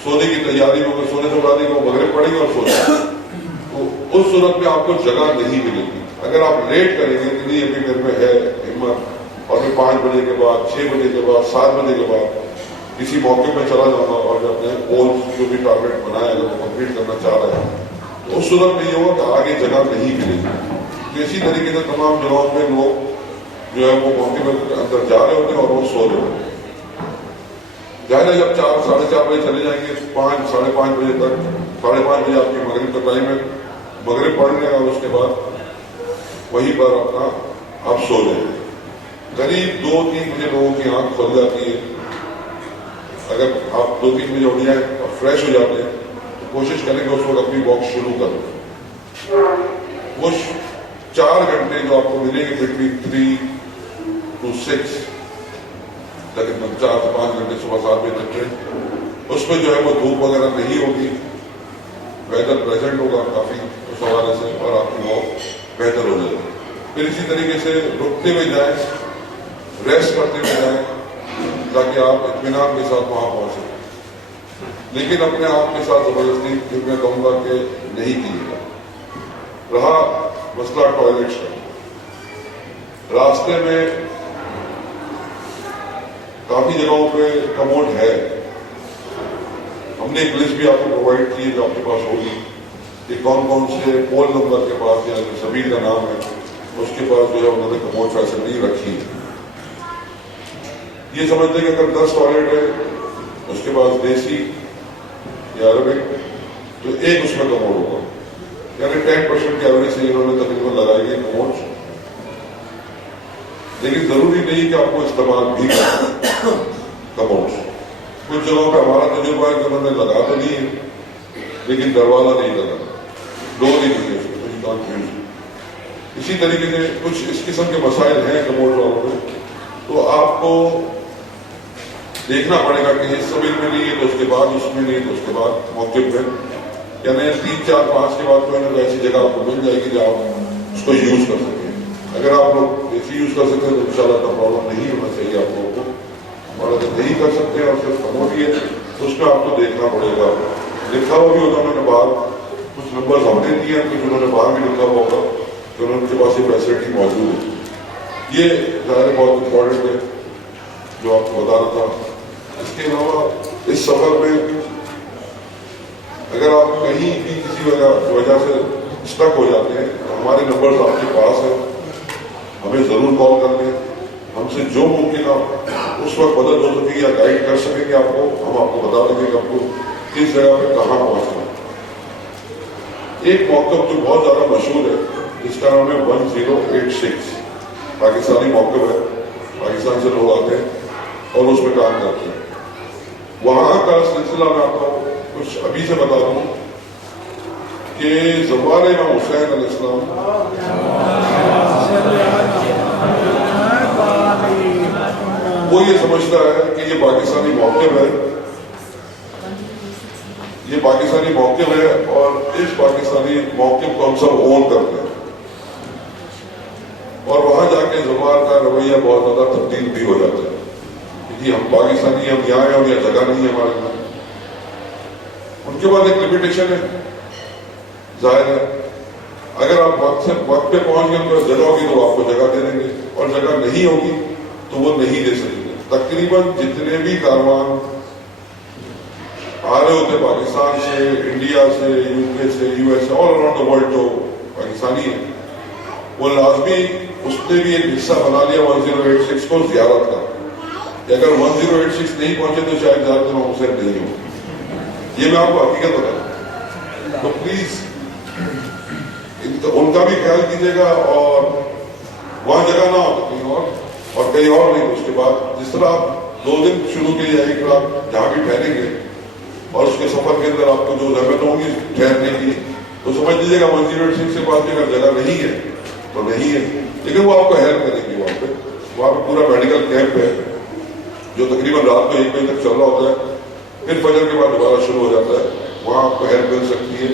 سونے کی تیاری میں ہوگا, سونے سے مراد ہے وہ مغرب پڑیں گے اور سو جائیں. تو اس صورت میں آپ کو جگہ نہیں ملے گی. اگر آپ لیٹ کریں گے کہ نہیں ابھی میرے میں ہے ہمت, اور میں 5 بجے کے بعد 6 بجے کے بعد 7 بجے کے بعد کسی موقع پہ چلا جاؤں گا اور جو اپنے گول جو بھی ٹارگیٹ بنایا اگر وہ کمپلیٹ کرنا چاہ رہے ہیں تو اس صورت میں یہ ہوگا کہ آگے جگہ نہیں ملے گی. تو اسی طریقے سے تمام جگہوں پہ لوگ جو ہے وہ موقع کے اندر جا رہے ہوتے ہیں اور وہ سو رہے ہوتے ہیں. ظاہر ہے جب 4 ساڑھے 4 بجے چلے جائیں گے 5 ساڑھے 5 بجے تک 5:30 بجے آپ کی مغرب کا ٹائم ہے, مغرب پڑھنے اور اس کے بعد وہیں پر اپنا آپ سو جائیں گے. قریب 2-3 بجے لوگوں کی آنکھ کھل جاتی ہے. اگر آپ 2-3 بجے اٹھ جائیں اور فریش ہو جاتے ہیں تو کوشش کریں کہ اس وقت اپنی واک شروع کریں. وہ 4 گھنٹے جو آپ کو ملیں گے بٹوین 3 to 6 تقریباً 4 سے 5 گھنٹے صبح 7 بجے تک کے اس میں جو ہے وہ دھوپ وغیرہ نہیں ہوگی, ویدر پریزنٹ ہوگا کافی اس حوالے سے اور آپ کی واک بہتر ہو جائے گی. پھر اسی طریقے سے رکتے ہوئے جائیں, ریسٹ کرتے ہوئے جائیں تاکہ آپ اطمینان کے ساتھ وہاں پہنچ سکیں. لیکن اپنے آپ کے ساتھ زبردستی میں کہوں گا کہ نہیں کیجیے گا. رہا مسئلہ ٹوائلٹس کا, راستے میں کافی جگہوں پہ کموڈ ہے. ہم نے ایک لسٹ بھی آپ کو پرووائڈ کی ہے جو آپ کے پاس ہوگی کہ کون کون سے پول نمبر کے پاس یا زمین کا نام ہے اس کے پاس جو ہے انہوں نے کموڈ فیسلٹی رکھی ہے. یہ سمجھتے ہیں کہ اگر 10 ٹوائلٹ ہے اس کے پاس دیسی یا عربک تو ایک اس میں کموڈ ہوگا, یعنی 10% کے ایوریج سے انہوں نے تقریباً لگائی ہے کموڈ. لیکن ضروری نہیں کہ آپ کو استعمال بھی کریں کموڈ. کچھ جگہوں پہ ہمارا تجربہ ہے کہ انہوں نے لگا تو نہیں ہے لیکن دروازہ نہیں لگا, ڈور نہیں لگے. اسی طریقے سے کچھ اس قسم کے مسائل ہیں کموڈ والوں میں, تو آپ کو دیکھنا پڑے گا کہ اس زمین میں نہیں ہے تو اس کے بعد اس میں نہیں تو اس کے بعد موقع پہ, یعنی 3 4 5 کے بعد کوئی نہ کوئی ایسی جگہ آپ کو مل جائے گی جو آپ اس کو یوز کر سکیں. اگر آپ لوگ ایسی یوز کر سکتے ہیں تو انشاءاللہ اتنا پرابلم نہیں ہونا چاہیے آپ لوگوں کو. اور اگر نہیں کر سکتے اور صرف کموڈ ہی ہے تو اس میں آپ کو دیکھنا پڑے گا. لکھا ہوا بھی ہوگا انہوں نے باہر, کچھ نمبر ہم نے دیے ہیں, کچھ انہوں نے باہر بھی لکھا ہوا ہوگا کہ انہوں کے پاس یہ فیسلٹی موجود ہے. یہ ظاہر بہت امپورٹنٹ ہے جو آپ کو بتانا تھا. اس کے علاوہ اس سفر میں اگر آپ کہیں بھی کسی وجہ سے اسٹک ہو جاتے ہیں تو ہمارے نمبرز آپ کے پاس ہیں, ہمیں ضرور کال کر لیں. ہم سے جو ممکن آپ اس وقت مدد ہو سکے یا گائیڈ کر سکیں گے آپ کو, ہم آپ کو بتا دیں گے کہ آپ کو کس جگہ پہ کہاں پہنچنا ہے. ایک موقف جو بہت زیادہ مشہور ہے جس کا نام ہے 1086 پاکستانی موقف ہے. پاکستان سے لوگ آتے ہیں اور اس میں کام کرتے ہیں. وہاں کا سلسلہ میں آپ کو کچھ ابھی سے بتا دوں کہ زوال امام حسین علیہ السلام وہ یہ سمجھتا ہے کہ یہ پاکستانی موقف ہے, یہ پاکستانی موقف ہے اور اس پاکستانی موقف کو ہم سب اون کرتے ہیں. اور وہاں جا کے زبان کا رویہ بہت زیادہ تبدیل بھی ہو جاتا ہے کہ ہم پاکستانی, ہم یہاں ہیں اور یہ جگہ نہیں ہے ہمارے پاس. ان کے بعد ایک لمیٹیشن ہے, ظاہر ہے اگر آپ وقت پہ پہنچ گئے تو جگہ ہوگی تو آپ کو جگہ دے دیں گے اور جگہ نہیں ہوگی تو وہ نہیں دے سکیں گے. تقریباً جتنے بھی کاروان آ رہے ہوتے پاکستان سے, انڈیا سے, یو کے سے, یو ایس سے, آل اراؤنڈ دا ورلڈ جو پاکستانی ہیں وہ لازمی اس نے بھی ایک حصہ بنا لیا 1086 کو زیارت کا. کہ اگر 1086 نہیں پہنچے تو شاید زیارت امام حسین نہیں ہو. یہ میں آپ کو حقیقت بتا دوں. تو پلیز ان کا بھی خیال کیجیے گا اور وہاں جگہ نہ ہو کہیں اور کہیں اور نہیں. اس کے بعد جس طرح آپ 2 دن شروع کے لیے ایک رات جہاں بھی ٹھہریں گے اور اس کے سفر کے اندر آپ کو جو زحمت ہوں گی ٹھہرنے کی تو سمجھ لیجیے گا 1086 سے پاس اگر جگہ نہیں ہے تو نہیں ہے, لیکن وہ آپ کو ہیلپ کریں گے. وہاں پہ پورا میڈیکل کیمپ ہے جو تقریباً رات کو 1 بجے تک چل رہا ہوتا ہے, پھر فجر کے بعد دوبارہ شروع ہو جاتا ہے. وہاں آپ کو ہیلپ مل سکتی ہے.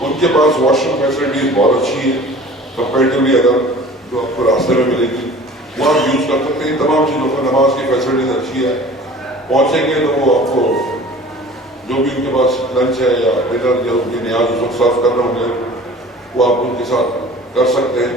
ان کے پاس واش روم فیسلٹیز بہت اچھی ہے کمپیریٹیولی ادر جو آپ کو راستے میں ملے گی وہ آپ یوز کر سکتے ہیں. تمام چیزوں کا نماز کی فیسلٹیز اچھی ہے. پہنچیں گے تو وہ آپ کو جو بھی ان کے پاس لنچ ہے یا ڈنر یا ان کی نیاز اس وقت سرو کر رہے ہوں گے وہ آپ ان کے ساتھ کر سکتے ہیں.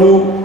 2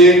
1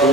2,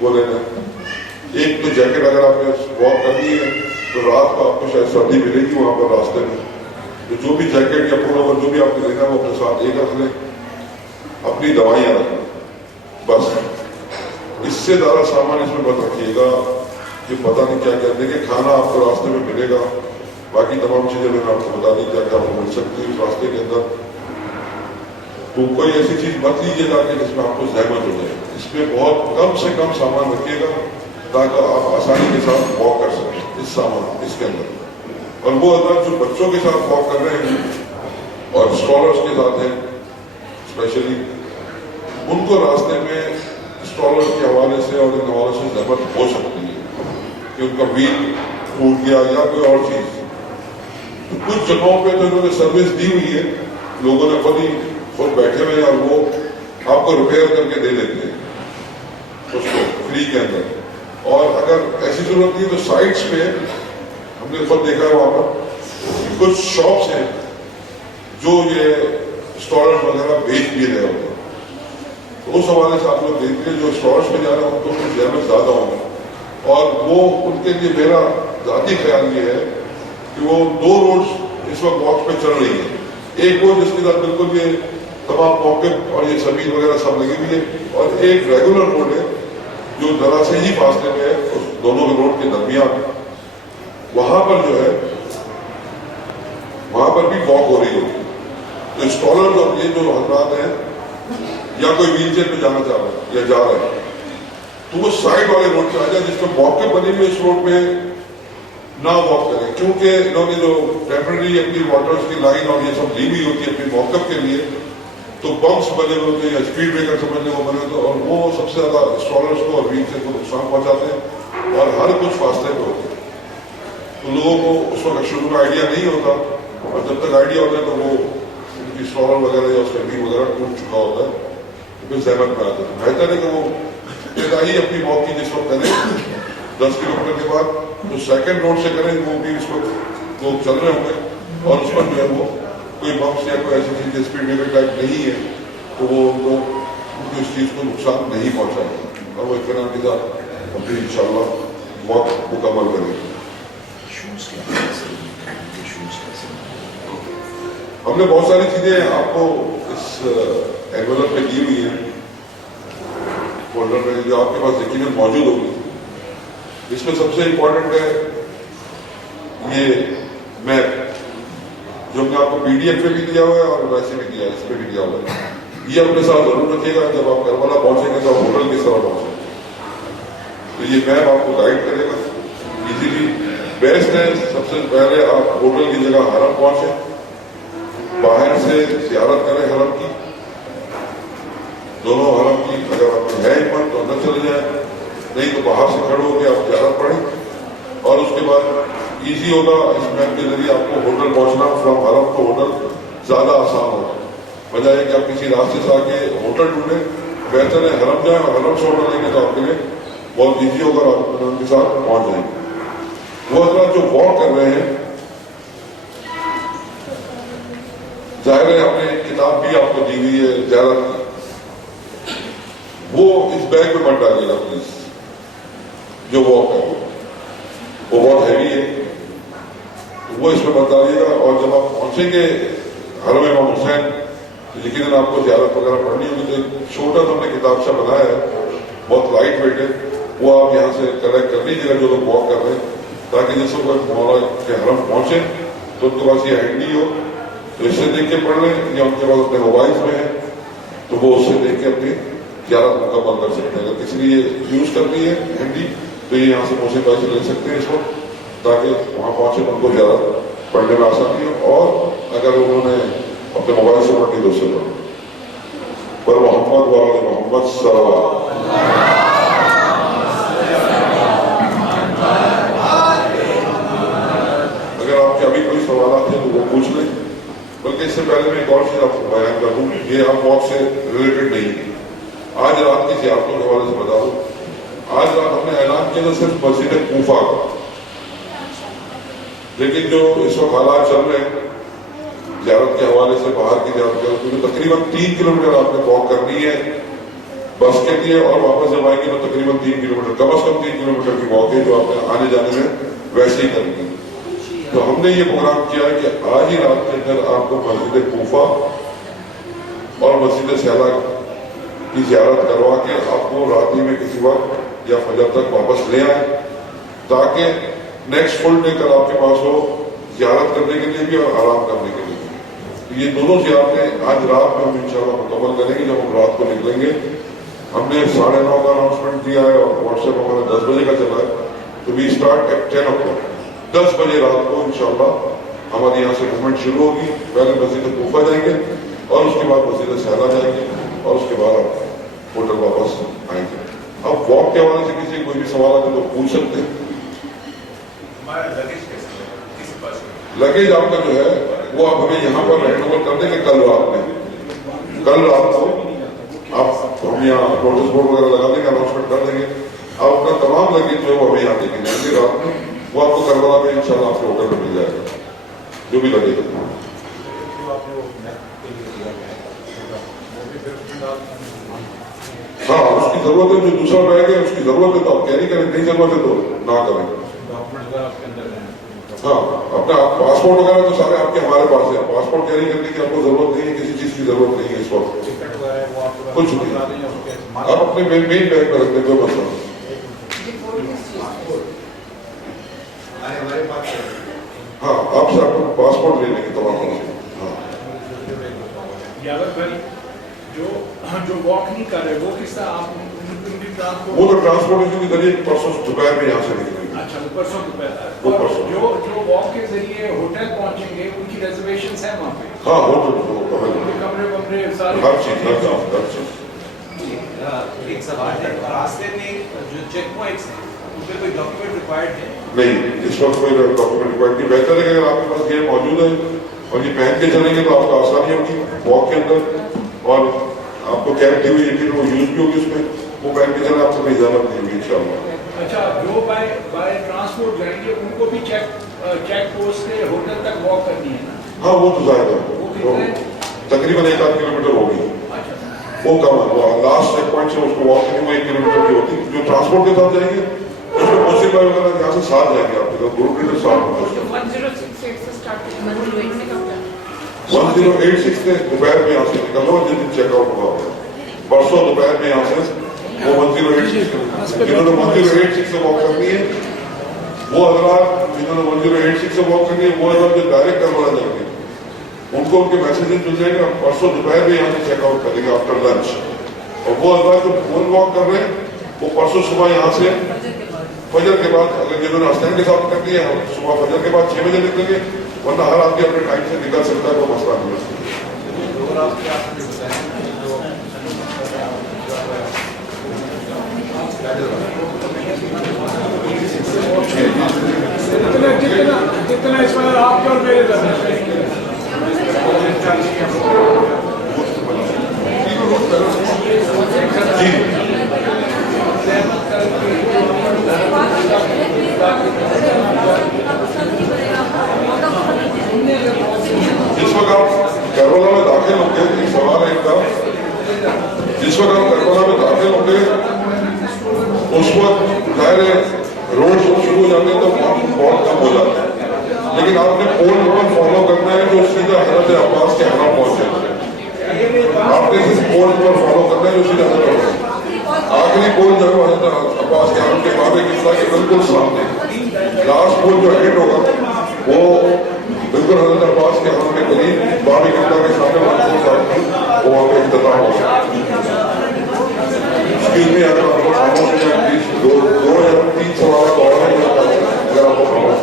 وہ لینا ہے. ایک تو جیکٹ اگر آپ نے واک کرنی ہے تو رات کو آپ کو شاید سردی ملے گی وہاں پر راستے میں, تو جو بھی جیکٹ یا پول اوور جو بھی آپ نے لینا ہے وہ اپنے ساتھ ایک رکھ لیں. اپنی دوائیاں رکھ لیں بس. اس سے زیادہ سامان اس میں مت رکھیے گا کہ پتہ نہیں کیا کیا. دیکھیں کھانا آپ کو راستے میں ملے گا, باقی تمام چیزیں میں نے آپ کو بتا دی کیا کیا آپ کو مل سکتی ہے اس راستے کے اندر. تو کوئی ایسی چیز مت لیجیے گا کہ جس میں آپ کو زحمت ہو جائے. اس میں بہت کم سے کم سامان رکھیے گا تاکہ آپ آسانی کے ساتھ واک کر سکیں اس سامان اس کے اندر. اور وہ حضرات جو بچوں کے ساتھ واک کر رہے ہیں اور اسکالرس کے ساتھ ہیں اسپیشلی, ان کو راستے میں اسکالرس کے حوالے سے اور ان حوالے سے زحمت ہو سکتی ہے کہ ان کا ویل ٹوٹ گیا یا کوئی اور چیز. تو کچھ جگہوں پہ تو انہوں نے سروس دی ہوئی ہے, لوگوں نے خود بیٹھے ہوئے ہیں اور وہ آپ کو ریپیئر کر کے دے دیتے ہیں اس کو فری کے اندر. اور اگر ایسی ضرورت نہیں تو سائٹس پہ ہم نے خود دیکھا ہے وہاں پر کچھ شاپس ہیں جو یہ اسٹالرز وغیرہ بیچ بھی رہے ہوتے ہیں. تو اس حوالے سے آپ لوگ دیکھتے ہیں جو اسٹالرز پہ جا رہے ہیں ان کو کچھ زحمت زیادہ ہوگی. اور وہ ان کے لیے میرا ذاتی خیال یہ ہے کہ وہ 2 روڈز اس وقت واک پہ چل رہی ہیں. ایک وہ جس کے ساتھ بالکل یہ تمام موقف اور یہ زمین وغیرہ سب لگی ہوئی ہے, اور ایک ریگولر روڈ ہے جو ذرا سے ہی فاصلے میں ہے اس دونوں روڈ کے درمیان. وہاں پر جو ہے وہاں پر بھی واک ہو رہی ہوتی ہے. تو اسکالر اور یہ جو حضرات ہیں یا کوئی ویل چیئر پہ جانا چاہ رہا ہے یا جا رہا ہے تو وہ سائڈ والے روڈ پہ آ جائے جس میں موقع بنے ہوئے اس روڈ پہ نہ واک کریں, کیونکہ انہوں نے جو ٹیمپرری اپنی واٹرز کی لائن اور یہ سب لی ہوئی ہوتی ہے اپنے موقف کے لیے, تو بمپس بنے ہوئے ہوتے ہیں یا اسپیڈ بریکر سمجھنے کو بنے ہوتے ہیں, اور وہ سب سے زیادہ اسٹالرس کو اور ویل چیئر کو نقصان پہنچاتے ہیں اور ہر کچھ فاصلے پہ ہوتے ہیں. تو لوگوں کو اس وقت شروع میں آئیڈیا نہیں ہوتا, اور جب تک آئیڈیا ہوتا ہے تو وہ ان کی اسٹالر وغیرہ یا اس کا ویل وغیرہ ٹوٹ چکا ہوتا ہے, تو پھر زحمت میں آتا ہے. بہتر ہے کہ وہ ابتدائی اپنی واک کی جس وقت کریں 10 کلومیٹر کے بعد جو سیکنڈ روڈ سے کریں وہ بھی اس وقت لوگ چل رہے ہوں گے اور اس پر جو ہے وہ کوئی بمپس یا کوئی ایسی چیز اسپیڈ بریکر ٹائپ نہیں ہے تو وہ ان کو اس چیز کو نقصان نہیں پہنچائے گا اور وہ اطمینان کے ساتھ اپنی انشاءاللہ واک مکمل کریں گے. ہم نے بہت ساری چیزیں آپ کو اس اینولپ میں دی ہوئی ہیں فولڈر میں جو آپ کے پاس یقیناً موجود ہوگی. اس میں سب سے امپورٹنٹ ہے یہ میپ جو ہم نے آپ کو PDF پہ بھی دیا ہوا ہے اور ویسے بھی دیا ہے, اس پہ بھی دیا ہوا ہے. یہ اپنے ساتھ ضرور رکھیے گا جب آپ کربلا پہنچیں گے تو آپ ہوٹل کس طرح پہنچیں گے. تو یہ میپ آپ کو گائیڈ کرے گا ایزیلی. بیسٹ ہے سب سے پہلے آپ ہوٹل کی جگہ حرم پہنچیں, باہر سے زیارت کریں حرم کی, دونوں حرم کی. اگر آپ ہے ہمت تو اندر چلے جائیں, نہیں تو باہر سے کھڑے ہو کے آپ زیارت پڑھیں, اور اس کے بعد ایزی ہوگا اس میپ کے ذریعے آپ کو ہوٹل پہنچنا. فرام حرم کو ہوٹل زیادہ آسان ہوگا بجائے کہ آپ کسی راستے سے آ کے ہوٹل ڈھونڈیں. بہتر ہے حرم جائیں, اور حرم سے ہوٹل لیں گے تو آپ کے لیے بہت ایزی ہوگا, آپ ان کے ساتھ پہنچ جائیں گے. وہ حضرات جو واک کر رہے ہیں ظاہر ہے ہم نے کتاب بھی آپ کو دی ہوئی ہے زیارت کی, وہ اس بیگ میں مت ڈالیے گا پلیز. جو واک کر رہے وہ بہت ہیوی ہے تو وہ اس میں مت ڈالیے گا. اور جب آپ پہنچیں گے حرم امام حسین تو یقیناً آپ کو زیارت وغیرہ پڑھنی ہوگی. تو ایک چھوٹا سا ہم نے کتاب سے بنایا ہے, بہت لائٹ ویٹ ہے, وہ آپ یہاں سے کلیکٹ کر لیجیے گا جو لوگ واک کر رہے ہیں, تاکہ جس وقت مولا کے حرم پہنچے تو ان کے پاس یہ ہینڈی ہو تو اس سے دیکھ کے پڑھ لیں, یا ان کے پاس اپنے موبائلس میں ہے تو وہ اس سے دیکھ کے اپنی زیارت مکمل کر سکتے ہیں. اگر کسی نے یہ یوز کرنی ہے ہینڈی تو یہ یہاں سے موسیقی بھائی سے لے سکتے ہیں اس وقت, تاکہ وہاں پہنچے ان کو زیارت پڑھنے میں آسانی ہو. اور اگر انہوں نے اپنے موبائل سے پڑھنی تو اس سے پڑھیں. پر محمد وآل محمد صلی اللہ اگر آپ کے ابھی کوئی سوالات ہیں تو وہ پوچھ لیں. بلکہ اس سے پہلے میں ایک اور چیز آپ کو بیان کر دوں, یہ آپ واک سے ریلیٹڈ نہیں ہے. آج رات کی زیارتوں کے حوالے سے بتا دوں, آج رات ہم نے اعلان کیا تھا صرف مسجد کوفہ کا, لیکن جو اس وقت حالات چل رہے ہیں زیارت کے حوالے سے باہر کی زیارت کے حوالے سے تقریباً 3 کلومیٹر آپ نے واک کرنی ہے بس کے لیے، اور واپس جب آئیں گے تو تقریباً 3 کلومیٹر، کم از کم 3 کلومیٹر کی واک ہے جو آپ نے آنے جانے میں ویسے ہی کرنی ہے. تو ہم نے یہ پروگرام کیا ہے کہ آج ہی رات کے اندر آپ کو مسجد کوفہ اور مسجد سیلا کی زیارت کروا کے آپ کو رات میں کسی وقت یا فجر تک واپس لے آئیں، تاکہ نیکسٹ فل ڈے کل آپ کے پاس ہو زیارت کرنے کے لیے بھی اور آرام کرنے کے لیے بھی. یہ دونوں زیارتیں آج رات میں ہم انشاءاللہ مکمل کریں گے. جب ہم رات کو نکلیں گے، ہم نے 9:30 کا اناؤنسمنٹ دیا ہے اور واٹس ایپ ہمارا 10 بجے کا چلا ہے. تو وی اسٹارٹ ایٹ 10 o'clock. 10 بجے رات کو انشاءاللہ ہمارے یہاں سے موومنٹ شروع ہوگی. پہلے مسجد کوفہ جائیں گے اور اس کے بعد مسجد سیلا جائیں گے اور اس کے بعد آپ ہوٹل واپس آئیں گے. اب واک کے حوالے سے کسی کوئی بھی سوال آتے تو پوچھ سکتے ہیں. لگیج آپ کا جو ہے وہ آپ ہمیں یہاں پر ہینڈ اوور کر دیں گے کل رات میں. کل رات کو آپ ہم یہاں نوٹس بورڈ وغیرہ لگا دیں گے، اناؤنسمنٹ کر دیں گے. آپ اپنا تمام لگیج جو ہے وہ ہمیں یہاں دے کے جائیں گے رات میں. وہ آپ کو کربلا میں انشاءاللہ آپ کے ہوٹل میں مل جائے گا جو بھی لگے گا. ہاں اس کی ضرورت ہے، جو دوسرا بیگ ہے اس کی ضرورت ہے تو آپ کیری کریں، نہیں ضرورت ہے تو نہ کریں. ہاں اپنا پاسپورٹ وغیرہ تو سارے آپ کے ہمارے پاس ہے. پاسپورٹ کیری کرنے کی آپ کو ضرورت نہیں ہے، کسی چیز کی ضرورت نہیں ہے اس وقت. کچھ نہیں، آپ اپنے مین بیگ میں رکھ دیں، کوئی مسئلہ نہیں. ہاں آپ سے آپ کو پاسپورٹ لے لیں گے تمام. جو واک نہیں کر رہے وہ کس طرح آپ وہ تو ٹرانسپورٹیشن کے ذریعے پرسوں دوپہر میں یہاں سے نکلیں گے. اچھا پرسوں دوپہر جو واک کے ذریعے ہوٹل پہنچیں گے ان کی ریزرویشنز ہیں وہاں پہ؟ ہاں ہوٹل کمرے ومرے سارے ہر چیز. ایک سوال ہے، راستے میں جو چیک پوائنٹس ہیں ان پہ کوئی ڈاکیومنٹ ریکوائرڈ ہے؟ نہیں، اس وقت کوئی ڈاکیومنٹ ریکوائرڈ نہیں. بہتر ہے کہ اگر آپ کے پاس یہ موجود ہے اور یہ پہن کے چلیں گے تو آپ کو آسانی ہوگی واک کے اندر، اور آپ کو کیب دی ہوئی ہے وہ یوز بھی ہوگی اس میں. وہ پہن کے چلیں، آپ کو کوئی اجازت نہیں ہوگی انشاءاللہ. اچھا جو بائی ٹرانسپورٹ جائیں گے ان کو بھی چیک پوسٹ سے ہوٹل تک واک کرنی ہے نا؟ ہاں وہ تو زائد ہے، تقریباً 1-8 کلومیٹر ہوگی. وہ کم ہے، وہ لاسٹ چیک پوائنٹ سے اس کو واک کرنے میں 1 کلومیٹر کی ہوتی. جو ٹرانسپورٹ کے ساتھ جائیں گے اس میں پوسٹنگ بائی وغیرہ یہاں سے ساتھ جائیں گے. آپ کے ساتھ گروپ لیڈر ساتھ ہوگا. 1086 سے دوپہر میں یہاں سے نکل رہا جس دن چیک آؤٹ ہوا ہوگا. پرسوں دوپہر میں یہاں سے وہ 1086 جنہوں نے 1086 سے واک کرنی ہے، وہ حضرات جنہوں نے 1086 سے واک کرنی ہے، وہ حضرات جو ڈائریکٹ کروانا جائیں گے ان کو ان کے میسیجز مل جائیں گے. پرسوں دوپہر میں یہاں سے چیک آؤٹ کریں گے آفٹر لنچ. اور وہ حضرات جو فون واک کر رہے ہیں وہ پرسوں صبح یہاں سے فجر کے بعد، اگر جنہوں نے حسنین کے ساتھ کرنی ہے صبح فجر کے بعد 6 بجے نکلیں گے، ورنہ ہر آدمی اپنے ٹائم سے نکل سکتا ہے، کوئی مسئلہ نہیں ہے. کتنا اس میں آپ کے اور میرے جس وقت آپ کربلا میں داخل ہوں گے، ایک سوال ہے کا، جس وقت آپ کربلا میں داخل ہوں گے اس وقت ظاہر ہے روڈ شروع ہو جاتے ہیں تو بہت کم ہو جاتے ہیں، لیکن آپ نے پول نمبر فالو کرنا ہے جو سیدھا حضرت عباس کے حرم پہنچے. آپ نے صرف پول نمبر فالو کرنا ہے جو سیدھا حضرت آخری پول جو ہے حضرت عباس کے حرم کے باب قبلہ کے بالکل سامنے. لاسٹ پول جو ہیڈ ہوگا وہ بالکل حضرت عباس کے حرم کے قریب باب قبلہ کے سامنے وہ وہاں پہ اختتام ہوگا. اس میں اگر آپ کو خاموش ہو جائیں پلیز، 2 یا 3 سوالات اور ہیں اگر آپ کو خاموش.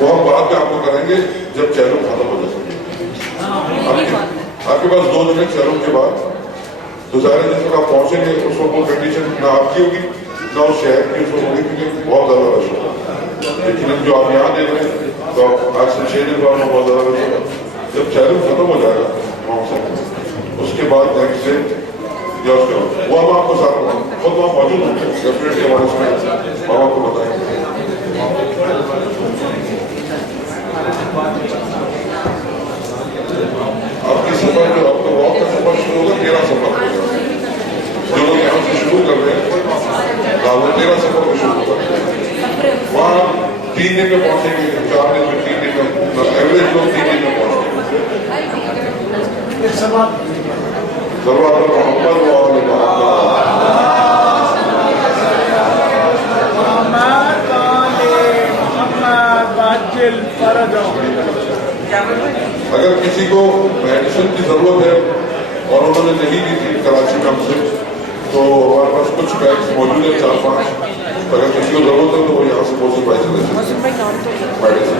وہ ہم بعد میں آپ کو کریں گے جب چیلنج ختم ہو جائے. آپ کے پاس 2 دن ہے چیلنج کے بعد. تو ظاہر ہے جس وقت آپ پہنچیں گے اس وقت وہ کنڈیشن نہ آپ کی ہوگی نہ اس شہر کی اس وقت ہوگی کیونکہ بہت زیادہ رش ہوگا. لیکن جو آپ یہاں دیکھ رہے ہیں تو آج سے 6 دن بعد بہت زیادہ رش ہوگا. جب چیلنج ختم ہو جائے گا وہاں سے اس کے بعد نیکسٹ ڈے جو اس کا وہ ہم آپ کو ساتھ خود وہاں موجود ہوں گے ڈیفینیٹلی ہمارے اس میں ہم آپ کو بتائیں گے. آپ کی سفر جو آپ کا واک کا سفر شروع ہوگا 13 سفر ہوگا. جو لوگ یہاں سے شروع کر رہے ہیں وہ 13 سفر کو شروع کر رہے ہیں. وہاں 3 دن میں پہنچیں گے 4 دن میں 3 دن میں ایوریج لوگ 3 دن میں پہنچیں گے. ضرورت محمد وآل اگر کسی کو میڈیسن کی ضرورت ہے اور انہوں نے نہیں لی تھی کراچی میں ہم سے تو ہمارے پاس کچھ بیگس موجود ہیں 4-5. اگر کسی کو ضرورت ہے تو وہ یہاں سے موسم بھائی سے لے سکتے ہیں میڈیسن.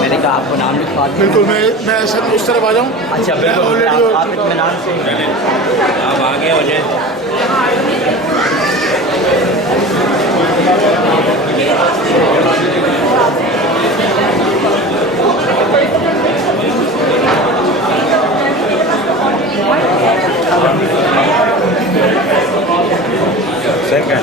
میں نے کہا آپ کو نام لکھوا دیں. بالکل میں سر اس طرف آ جاؤں. اچھا بالکل آپ اطمینان سے آپ آگے ہو جائیں. سر کیا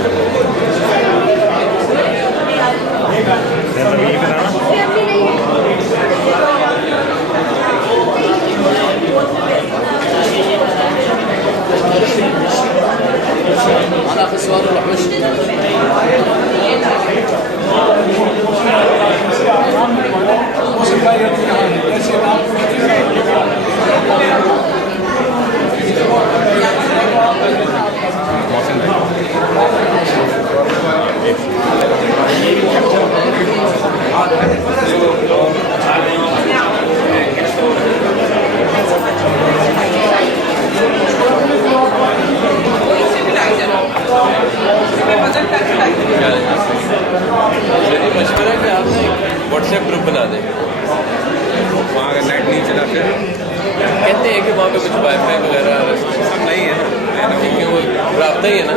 مشورہ ہے کہ آپ نے واٹس ایپ گروپ بنا دیں. وہاں اگر نیٹ نہیں چلاتے کہتے ہیں کہ وہاں پہ کچھ وائی فائی وغیرہ نہیں ہے نا, کیونکہ وہ رابطہ ہی ہے نا.